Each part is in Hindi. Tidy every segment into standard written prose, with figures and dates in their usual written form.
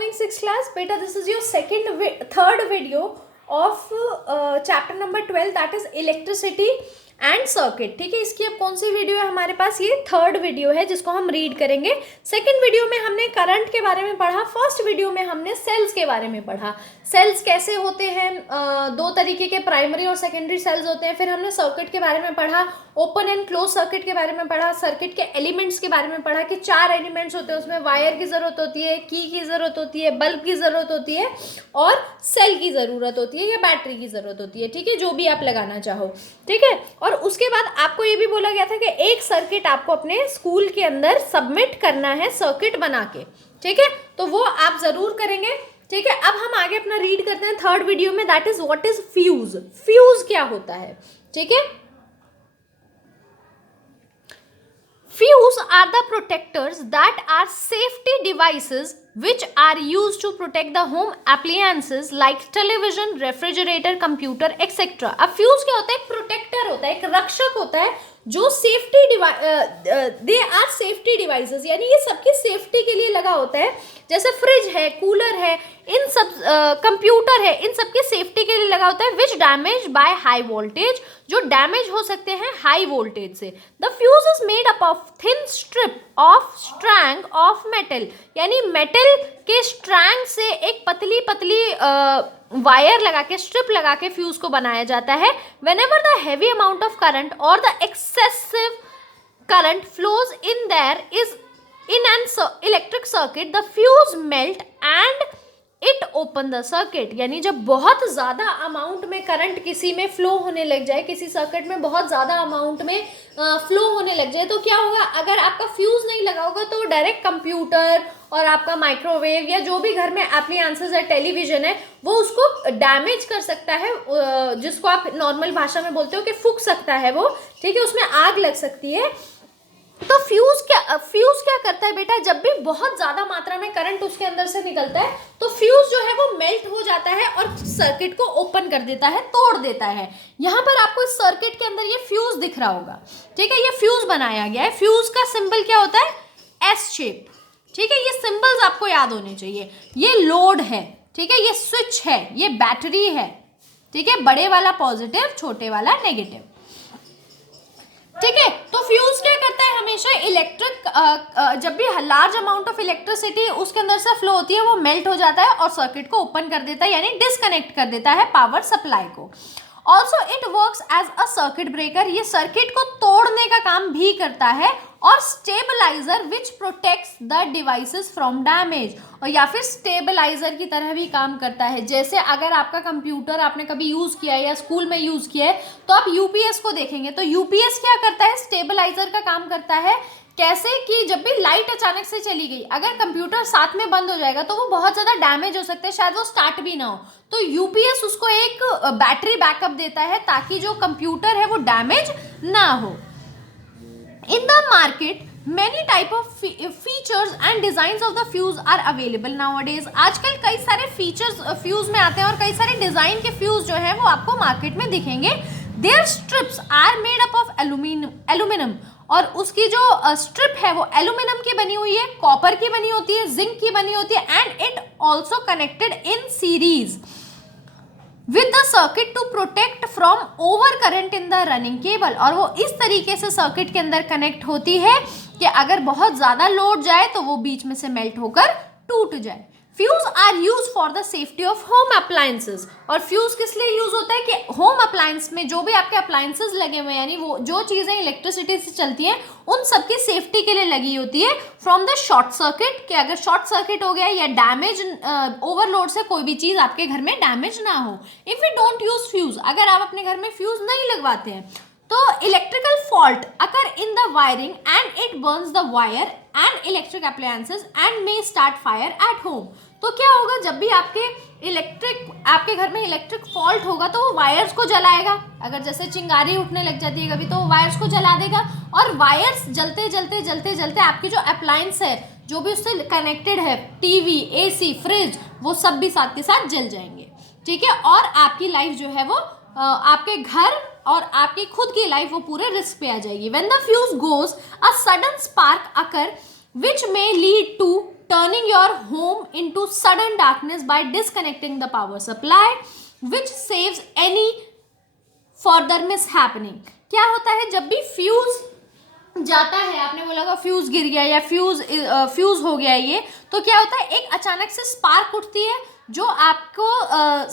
morning, sixth class. Beta, this is your third video of chapter number 12, that is electricity and circuit. ठीक है, इसकी अब कौन सी वीडियो है हमारे पास? ये थर्ड वीडियो है जिसको हम रीड करेंगे. सेकंड वीडियो में हमने करंट के बारे में पढ़ा. फर्स्ट वीडियो में हमने सेल्स के बारे में पढ़ा. सेल्स कैसे होते हैं, दो तरीके के प्राइमरी और सेकेंडरी सेल्स होते हैं. फिर हमने सर्किट के बारे में पढ़ा, ओपन एंड क्लोज सर्किट के बारे में पढ़ा, सर्किट के एलिमेंट्स के बारे में पढ़ा कि 4 एलिमेंट्स होते हैं. उसमें वायर की जरूरत होती है, की जरूरत होती है, बल्ब की जरूरत होती है और सेल की जरूरत होती है या बैटरी की जरूरत होती है. ठीक है, जो भी आप लगाना चाहो. ठीक है, और उसके बाद आपको ये भी बोला गया था कि एक सर्किट आपको अपने स्कूल के अंदर सबमिट करना है सर्किट बना के. ठीक है, तो वो आप जरूर करेंगे. ठीक है, अब हम आगे अपना रीड करते हैं थर्ड वीडियो में, that is what is fuse. Fuse क्या होता है? ठीक है, fuse are the protectors that are safety devices which are used to protect the home appliances like television, refrigerator, computer, etc. अब फ्यूज क्या होता है? एक प्रोटेक्टर होता है, एक रक्षक होता है जो सेफ्टी दे आर सेफ्टी डिवाइसेस, यानी ये सबकी सेफ्टी के लिए लगा होता है. जैसे फ्रिज है, कूलर है, इन सब कंप्यूटर है, इन सब की सेफ्टी के लिए लगा होता है. विच डैमेज बाय हाई वोल्टेज, जो डैमेज हो सकते हैं हाई वोल्टेज से. The fuse is made up of thin strip of Strang of metal, यानी मेटल के स्ट्रैंग से एक पतली पतली वायर लगा के, स्ट्रिप लगा के फ्यूज को बनाया जाता है. whenever the heavy amount of current or the excessive current flows in there is in an electric circuit, the fuse melt and it open the circuit. यानी जब बहुत ज़्यादा अमाउंट में करंट किसी में फ्लो होने लग जाए, किसी सर्किट में बहुत ज़्यादा अमाउंट में फ्लो होने लग जाए, तो क्या होगा? अगर आपका फ्यूज़ नहीं लगा होगा तो डायरेक्ट कंप्यूटर और आपका माइक्रोवेव या जो भी घर में एप्लियंसेस है, टेलीविजन है, वो उसको डैमेज कर सकता है, जिसको आप नॉर्मल भाषा में बोलते हो कि फूंक सकता है वो. ठीक है, उसमें आग लग सकती है. तो फ्यूज क्या करता है बेटा? जब भी बहुत ज्यादा मात्रा में करंट उसके अंदर से निकलता है तो फ्यूज जो है वो मेल्ट हो जाता है और सर्किट को ओपन कर देता है, तोड़ देता है. यहां पर आपको इस सर्किट के अंदर ये फ्यूज दिख रहा होगा. ठीक है, ये फ्यूज बनाया गया है. फ्यूज का सिंबल क्या होता है? S shape. ठीक है, ये सिंबल्स आपको याद होने चाहिए. ये लोड है, ठीक है, ये स्विच है, ये बैटरी है. ठीक है, बड़े वाला पॉजिटिव, छोटे वाला नेगेटिव. ठीक है, तो फ्यूज क्या करता है? हमेशा इलेक्ट्रिक जब भी लार्ज अमाउंट ऑफ इलेक्ट्रिसिटी उसके अंदर से फ्लो होती है, वो मेल्ट हो जाता है और सर्किट को ओपन कर देता है, यानी डिस्कनेक्ट कर देता है पावर सप्लाई को. Also it works as a circuit breaker. ये सर्किट को तोड़ने का काम भी करता है. और stabiliser which protects the devices from damage, और या फिर स्टेबलाइजर की तरह भी काम करता है. जैसे अगर आपका कंप्यूटर आपने कभी यूज किया है या स्कूल में यूज किया है तो आप यूपीएस को देखेंगे, तो यूपीएस क्या करता है? स्टेबलाइजर का काम करता है. कैसे कि जब भी लाइट अचानक से चली गई, अगर कंप्यूटर साथ में बंद हो जाएगा तो वो बहुत ज्यादा डैमेज हो सकते हैं, शायद वो स्टार्ट भी ना हो. तो यूपीएस उसको एक बैटरी बैकअप देता है ताकि जो कंप्यूटर है वो डैमेज ना हो. In the market, many type of features and designs of the fuse are available nowadays. आजकल कई सारे फीचर्स फ्यूज में आते हैं और कई सारे डिजाइन के फ्यूज जो है वो आपको मार्केट में दिखेंगे. Their strips are made up of aluminum, और उसकी जो स्ट्रिप है वो एल्यूमिनियम की बनी हुई है, कॉपर की बनी होती है, जिंक की बनी होती है, and it also connected in series with the circuit to protect from over current in the running cable. और वो इस तरीके से सर्किट के अंदर कनेक्ट होती है कि अगर बहुत ज़्यादा लोड जाए तो वो बीच में से मेल्ट होकर टूट जाए. Fuse are use for the safety of home appliances. और फ्यूज किस लिए यूज होता है? कि होम अप्लायंस में जो भी आपके अप्लायंसेस लगे हुए हैं, यानी वो जो चीज़ें इलेक्ट्रिसिटी से चलती हैं, उन सबकी सेफ्टी के लिए लगी होती है. फ्रॉम द शॉर्ट सर्किट, कि अगर शॉर्ट सर्किट हो गया या डैमेज ओवरलोड से कोई भी चीज़ आपके घर में डैमेज ना हो. If you don't use fuse, अगर आप अपने घर में फ्यूज नहीं लगवाते हैं तो electrical fault occur in the wiring and it Burns the wire and electric appliances and may start fire at home. तो क्या होगा? जब भी आपके घर में इलेक्ट्रिक फॉल्ट होगा तो वो वायर्स को जलाएगा. अगर जैसे चिंगारी उठने लग जाती है कभी तो वो वायर्स को जला देगा, और वायर्स जलते जलते जलते जलते आपकी जो अप्लायंस है, जो भी उससे कनेक्टेड है, टीवी, एसी, फ्रिज, वो सब भी साथ के साथ जल जाएंगे. ठीक है, और आपकी लाइफ जो है वो आपके घर और आपकी खुद की लाइफ वो पूरे रिस्क पे आ जाएगी. When the fuse goes, a sudden spark occur which may lead to turning your home into sudden darkness by disconnecting the power supply, which saves any further mishappening. क्या होता है जब भी फ्यूज जाता है, आपने बोला होगा फ्यूज गिर गया या फ्यूज हो गया ये, तो क्या होता है एक अचानक से स्पार्क उठती है जो आपको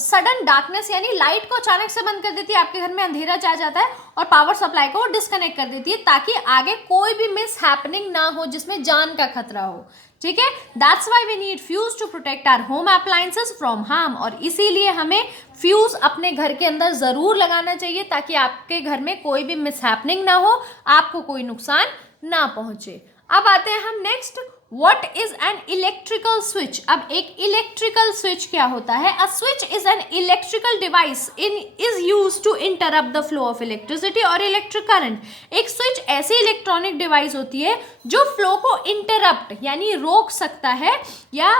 सडन डार्कनेस यानी लाइट को अचानक से बंद कर देती है, आपके घर में अंधेरा छा जाता है और पावर सप्लाई को डिस्कनेक्ट कर देती है ताकि आगे कोई भी मिस हैपनिंग ना हो जिसमें जान का खतरा हो. ठीक है, that's why we need fuse to protect our home appliances from harm. और इसीलिए हमें फ्यूज अपने घर के अंदर ज़रूर लगाना चाहिए ताकि आपके घर में कोई भी मिस हैपनिंग ना हो, आपको कोई नुकसान ना पहुंचे. अब आते हैं हम next, What is an electrical switch? अब एक इलेक्ट्रिकल स्विच क्या होता है? A switch is an electrical device is used to interrupt the flow of electricity or electric current. एक स्विच ऐसी इलेक्ट्रॉनिक डिवाइस होती है जो फ्लो को इंटरप्ट यानी रोक सकता है या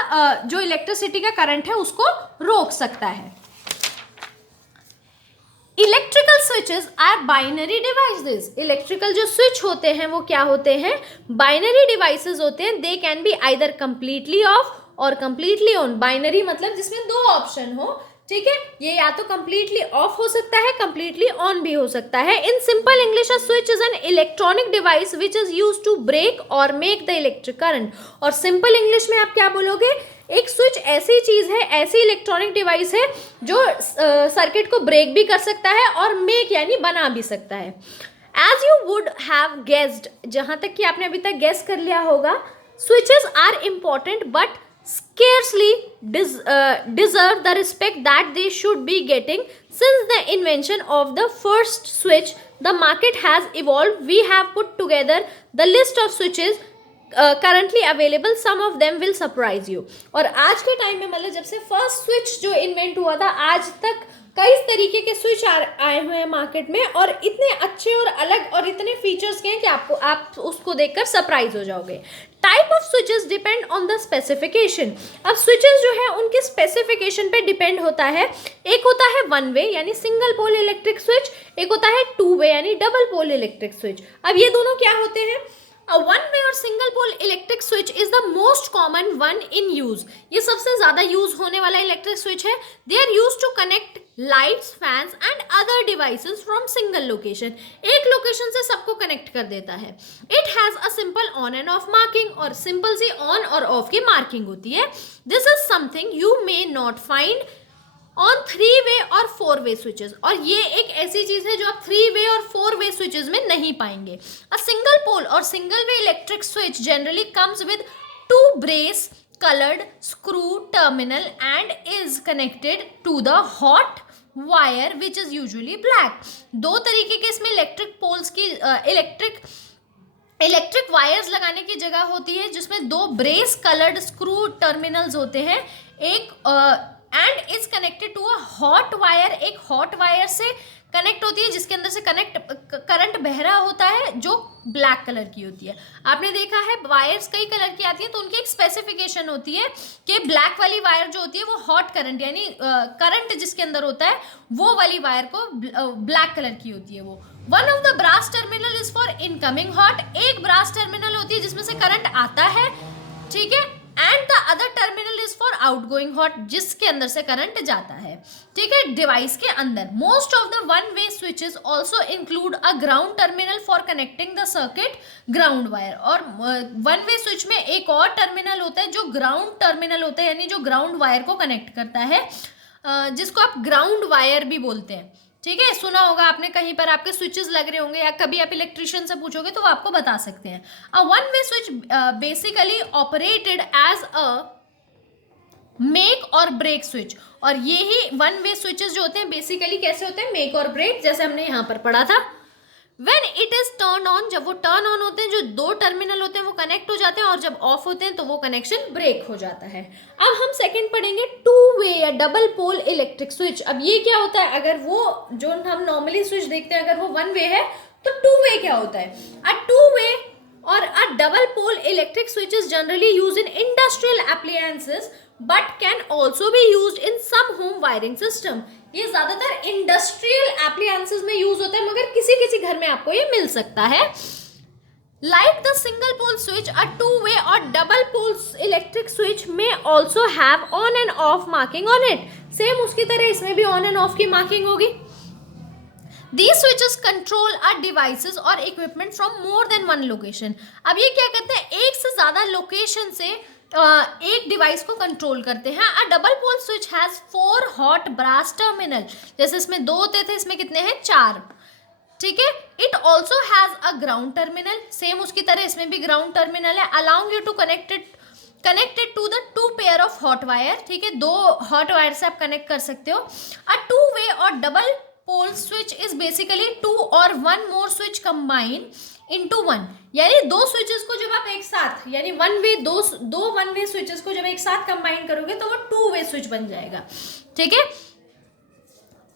जो इलेक्ट्रिसिटी का करंट है उसको रोक सकता है. Electrical switches are binary devices. Electrical जो स्विच होते हैं वो क्या होते हैं? बाइनरी डिवाइसेस होते हैं. They can be either completely off और कंप्लीटली ऑन. बाइनरी मतलब जिसमें दो ऑप्शन हो. ठीक है, ये या तो कंप्लीटली ऑफ हो सकता है, कंप्लीटली ऑन भी हो सकता है. In simple English a switch is an electronic device which is used to break और मेक द इलेक्ट्रिक करंट. और सिंपल इंग्लिश में आप क्या बोलोगे? एक स्विच ऐसी चीज है, ऐसी इलेक्ट्रॉनिक डिवाइस है जो सर्किट को ब्रेक भी कर सकता है और मेक यानी बना भी सकता है. As you would have guessed, जहां तक कि आपने अभी तक गेस कर लिया होगा, switches are important but scarcely deserve the respect that they should be getting. Since the invention of the first switch, the market has evolved. We have put together the list of switches currently available. Some of them will surprise you. और आज के टाइम में मतलब जब से फर्स्ट स्विच जो इन्वेंट हुआ था आज तक कई तरीके के स्विच आए हुए हैं मार्केट में और इतने अच्छे और अलग और इतने फीचर्स के हैं कि आप उसको देखकर सरप्राइज हो जाओगे. Type of switches depend on the specification. अब स्विचेस जो है उनके स्पेसिफिकेशन पे डिपेंड होता है. एक होता है वन वे यानी सिंगल पोल इलेक्ट्रिक स्विच, एक होता है टू वे यानी डबल पोल इलेक्ट्रिक स्विच. अब ये दोनों क्या होते हैं? A one way or single pole electric switch is the most common one in use. ये सबसे ज़्यादा यूज होने वाला इलेक्ट्रिक स्विच है. They are used to connect lights, fans and other devices from single location. एक लोकेशन से सबको कनेक्ट कर देता है. It has a simple on and off marking और सिंपल सी ऑन और ऑफ की मार्किंग होती है. This is something you may not find on three way और फोर वे स्विचेस. और ये एक ऐसी चीज है जो आप थ्री वे और फोर वे स्विचेस में नहीं पाएंगे. अ सिंगल पोल और single way electric switch generally comes with two brace colored screw terminal and is connected to the hot wire which is usually black. दो तरीके के इसमें इलेक्ट्रिक पोल्स की इलेक्ट्रिक वायर्स लगाने की जगह होती है जिसमें दो ब्रेस कलर्ड स्क्रू टर्मिनल्स होते हैं. एक end is connected to a hot wire. एक हॉट वायर से कनेक्ट होती है जिसके अंदर से करंट बह रहा होता है जो ब्लैक कलर की होती है. आपने देखा है वायर्स कई कलर की आती हैं तो उनकी एक स्पेसिफिकेशन होती है कि ब्लैक वाली वायर जो होती है वो हॉट करंट यानी करंट जिसके अंदर होता है वो वाली वायर को ब्लैक कलर की होती है. वो one of the brass terminal is for incoming hot. एक ब्रास टर्मिनल होती है जिसमें से करंट आता है. ठीक है, and the other terminal is for outgoing hot जिसके अंदर से करंट जाता है. ठीक है, डिवाइस के अंदर. Most of the one way switches also include a ground terminal for connecting the circuit ground wire. और वन वे स्विच में एक और टर्मिनल होता है जो ग्राउंड टर्मिनल होता है यानी जो ग्राउंड वायर को कनेक्ट करता है जिसको आप ग्राउंड वायर भी बोलते हैं. ठीक है, सुना होगा आपने कहीं पर आपके स्विचेस लग रहे होंगे या कभी आप इलेक्ट्रिशियन से पूछोगे तो वो आपको बता सकते हैं. A one way switch basically operated as a make और ब्रेक स्विच. और ये ही वन वे स्विचेस जो होते हैं बेसिकली कैसे होते हैं? मेक और ब्रेक, जैसे हमने यहाँ पर पढ़ा था. When it is turn on, जब वो टर्न ऑन होते हैं जो दो टर्मिनल होते हैं वो कनेक्ट हो जाते हैं और जब ऑफ होते हैं तो वो कनेक्शन ब्रेक हो जाता है. अब हम सेकंड पढ़ेंगे टू वे या डबल पोल इलेक्ट्रिक स्विच. अब ये क्या होता है? अगर वो जो हम नॉर्मली स्विच देखते हैं अगर वो वन वे है तो टू वे क्या होता है? अ two way or a double pole electric switch is generally use in industrial appliances but can also be use in some home wiring system. ये ज्यादातर इंडस्ट्रियल एप्लायंसेस में यूज होता है मगर किसी किसी घर में आपको ये मिल सकता है. Like the single pole switch, a two-way or double pole electric switch may also have on and off marking on it. Same उसकी तरह इसमें भी on and off की marking होगी. These switches control our devices or equipment from more than one location. अब ये क्या करते हैं, एक से ज़्यादा लोकेशन से एक डिवाइस को कंट्रोल करते हैं. A double pole switch has 4 hot brass terminal. जैसे इसमें 2 होते थे, इसमें कितने हैं, 4. ठीक है. It also has a ground terminal. Same उसकी तरह इसमें भी ग्राउंड टर्मिनल है. Allowing you to connected to the 2 pair of hot wire. ठीक है, 2 हॉट वायर से आप कनेक्ट कर सकते हो. अ two way or double pole switch is basically 2 or 1 more switch combine into 1. यानी 2 स्विचेस को जब आप एक साथ, यानी दो वन वे स्विचेस को जब एक साथ कंबाइन करोगे तो वो 2 वे स्विच बन जाएगा. ठीक है.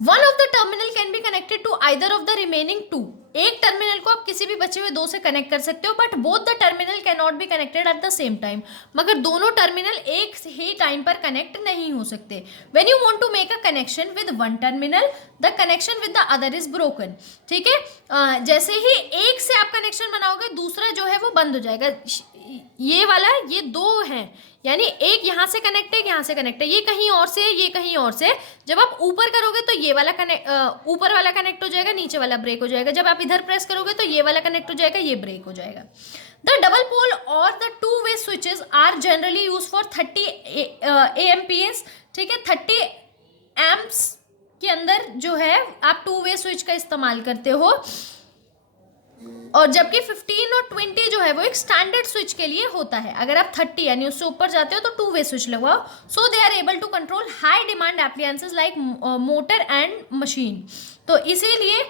One of the terminal can be connected to either of the remaining 2. एक टर्मिनल को आप किसी भी बचे हुए 2 से कनेक्ट कर सकते हो, but both the terminal can not be connected at the same time. मगर दोनों टर्मिनल एक ही टाइम पर कनेक्ट नहीं हो सकते. When you want to make a connection with one terminal, the connection with the other is broken. ठीक है. जैसे ही एक से आप कनेक्शन बनाओगे, दूसरा जो है वो बंद हो जाएगा. ये वाला, ये 2 हैं, यानी एक यहाँ से कनेक्ट है, एक यहाँ से कनेक्ट है, ये कहीं और से, ये कहीं और से. जब आप ऊपर करोगे तो ये वाला ऊपर वाला कनेक्ट हो जाएगा, नीचे वाला ब्रेक हो जाएगा. जब आप इधर प्रेस करोगे तो ये वाला कनेक्ट हो जाएगा, ये ब्रेक हो जाएगा. The double pole or the 2 way switches are generally use for 30 AMPS. ठीक है, 30 एम्प्स के अंदर जो है आप 2 वे स्विच का इस्तेमाल करते हो. और जबकि 15 और 20 जो है वो एक स्टैंडर्ड स्विच के लिए होता है. अगर आप 30 यानी उससे ऊपर जाते हो तो 2 वे स्विच लगवाओ. So they are able to control high demand appliances like motor and machine. तो इसीलिए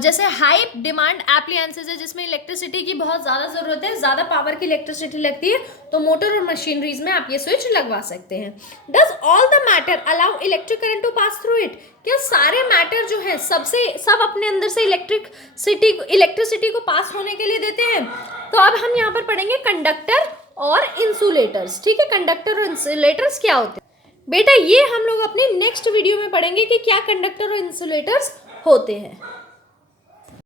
जैसे हाई डिमांड एप्लायंसेस है जिसमें इलेक्ट्रिसिटी की बहुत ज़्यादा ज़रूरत है, ज़्यादा पावर की इलेक्ट्रिसिटी लगती है, तो मोटर और मशीनरीज में आप ये स्विच लगवा सकते हैं. Does all the matter allow electric current to pass through it. क्या सारे मैटर जो है सब अपने अंदर से इलेक्ट्रिसिटी को पास होने के लिए देते हैं? तो अब हम यहाँ पर पढ़ेंगे कंडक्टर और इंसुलेटर्स. ठीक है, कंडक्टर और इंसुलेटर्स क्या होते हैं बेटा, ये हम लोग अपने नेक्स्ट वीडियो में पढ़ेंगे कि क्या कंडक्टर और इंसुलेटर्स होते हैं.